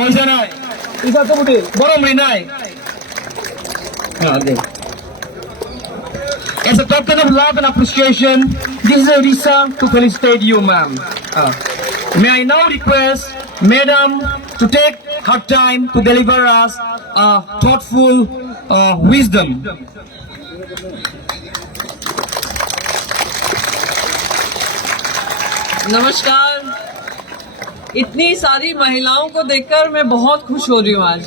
Konsya nai. Isa to bude. Borong rinai. As a token of love and appreciation, this is a reason to felicitate you, ma'am. May I now request Madam to take her time to deliver us thoughtful wisdom. नमस्कार। इतनी सारी महिलाओं को देखकर मैं बहुत खुश हो रही हूँ आज,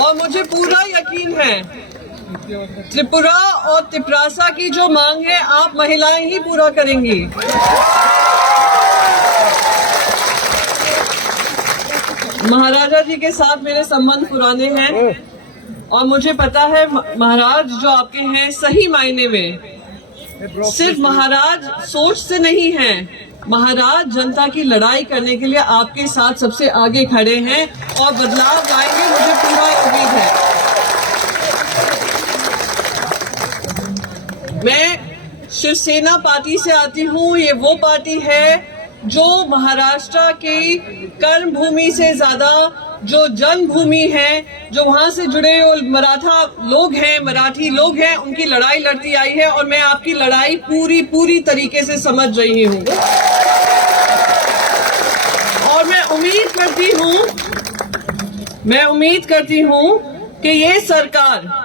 और मुझे पूरा यकीन है त्रिपुरा और तिपरासा की जो मांग है आप महिलाएं ही पूरा करेंगी। महाराजा जी के साथ मेरे संबंध पुराने हैं और मुझे पता है महाराज जो आपके हैं सही मायने में सिर्फ महाराज सोच से नहीं हैं, महाराज जनता की लड़ाई करने के लिए आपके साथ सबसे आगे खड़े हैं और बदलाव लाएंगे, मुझे पूरा उम्मीद है। मैं शिवसेना पार्टी से आती हूँ। ये वो पार्टी है जो महाराष्ट्र की कर्म भूमि से ज्यादा जो जन्मभूमि है, जो वहां से जुड़े मराठा लोग हैं, मराठी लोग हैं, उनकी लड़ाई लड़ती आई है और मैं आपकी लड़ाई पूरी तरीके से समझ रही हूँ। और मैं उम्मीद करती हूँ कि ये सरकार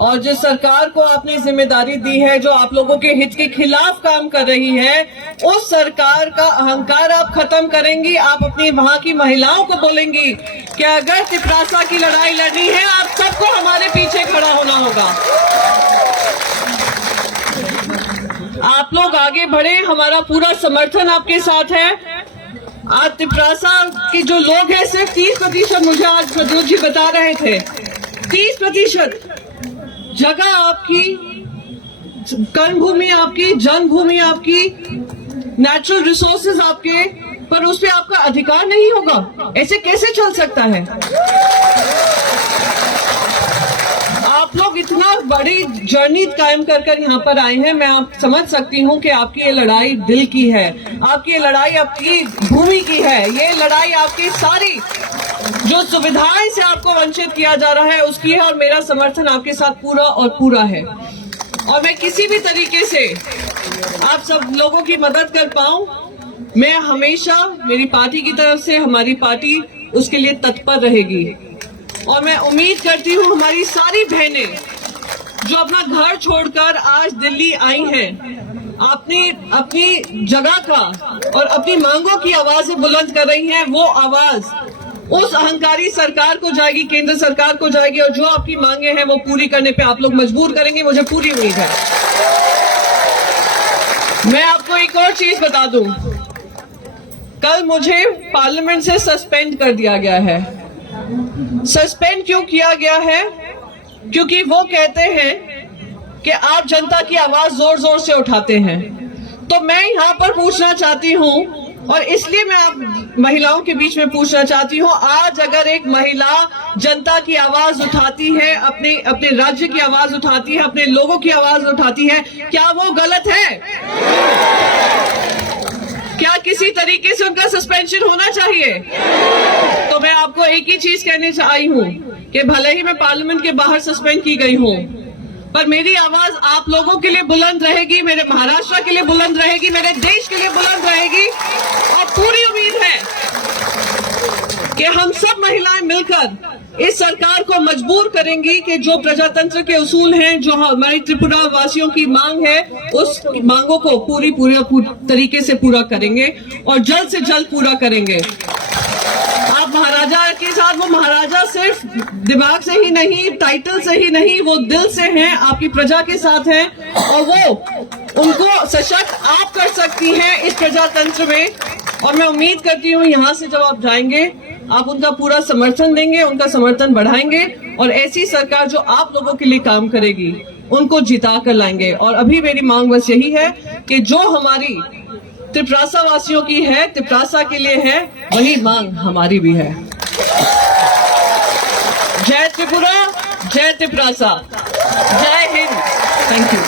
और जिस सरकार को आपने जिम्मेदारी दी है, जो आप लोगों के हित के खिलाफ काम कर रही है, उस सरकार का अहंकार आप खत्म करेंगी। आप अपनी वहां की महिलाओं को बोलेंगी कि अगर तिपरासा की लड़ाई लड़नी है, आप सबको हमारे पीछे खड़ा होना होगा। आप लोग आगे बढ़े, हमारा पूरा समर्थन आपके साथ है। आज तिपरासा के जो लोग हैं सिर्फ 30%, मुझे आज प्रद्योत जी बता रहे थे, 30% जगह आपकी, कर्मभूमि आपकी, जन्मभूमि आपकी, नेचुरल रिसोर्सेज आपके, पर उस पे आपका अधिकार नहीं होगा। ऐसे कैसे चल सकता है? आप लोग इतना बड़ी जर्नी कायम कर यहाँ पर आए हैं। मैं आप समझ सकती हूँ कि आपकी ये लड़ाई दिल की है, आपकी ये लड़ाई आपकी भूमि की है, ये लड़ाई आपकी सारी जो सुविधाएं से आपको वंचित किया जा रहा है उसकी है, और मेरा समर्थन आपके साथ पूरा है। और मैं किसी भी तरीके से आप सब लोगों की मदद कर पाऊं, मैं हमेशा मेरी पार्टी की तरफ से, हमारी पार्टी उसके लिए तत्पर रहेगी। और मैं उम्मीद करती हूं हमारी सारी बहनें जो अपना घर छोड़कर आज दिल्ली आई हैं, अपनी जगह का और अपनी मांगों की आवाज बुलंद कर रही हैं, वो आवाज उस अहंकारी सरकार को जाएगी, केंद्र सरकार को जाएगी, और जो आपकी मांगे हैं वो पूरी करने पे आप लोग मजबूर करेंगे, मुझे पूरी उम्मीद है। मैं आपको एक और चीज बता दूं, कल मुझे पार्लियामेंट से सस्पेंड कर दिया गया है। सस्पेंड क्यों किया गया है? क्योंकि वो कहते हैं कि आप जनता की आवाज जोर जोर से उठाते हैं। तो मैं यहाँ पर पूछना चाहती हूँ, और इसलिए मैं आप महिलाओं के बीच में पूछना चाहती हूँ, आज अगर एक महिला जनता की आवाज उठाती है, अपने राज्य की आवाज उठाती है, अपने लोगों की आवाज उठाती है, क्या वो गलत है? क्या किसी तरीके से उनका सस्पेंशन होना चाहिए? तो मैं आपको एक ही चीज कहने आई हूँ कि भले ही मैं पार्लियामेंट के बाहर सस्पेंड की गई हूँ, पर मेरी आवाज आप लोगों के लिए बुलंद रहेगी, मेरे महाराष्ट्र के लिए बुलंद रहेगी, मेरे देश के लिए बुलंद रहेगी। और पूरी उम्मीद है कि हम सब महिलाएं मिलकर इस सरकार को मजबूर करेंगी कि जो प्रजातंत्र के उसूल हैं, जो हमारी त्रिपुरा वासियों की मांग है, उस मांगों को पूरी तरीके से पूरा करेंगे और जल्द से जल्द पूरा करेंगे। आप महाराजा के साथ, वो महाराजा सिर्फ दिमाग से ही नहीं, टाइटल से ही नहीं, वो दिल से हैं, आपकी प्रजा के साथ हैं, और वो उनको सशक्त आप कर सकती हैं इस प्रजातंत्र में। और मैं उम्मीद करती हूँ यहाँ से जब आप जाएंगे, आप उनका पूरा समर्थन देंगे, उनका समर्थन बढ़ाएंगे, और ऐसी सरकार जो आप लोगों के लिए काम करेगी उनको जिता कर लाएंगे। और अभी मेरी मांग बस यही है कि जो हमारी तिपरासा वासियों की है, तिपरासा के लिए है, वही मांग हमारी भी है। जय त्रिपुरा, जय तिपरासा, जय हिंद। Thank you.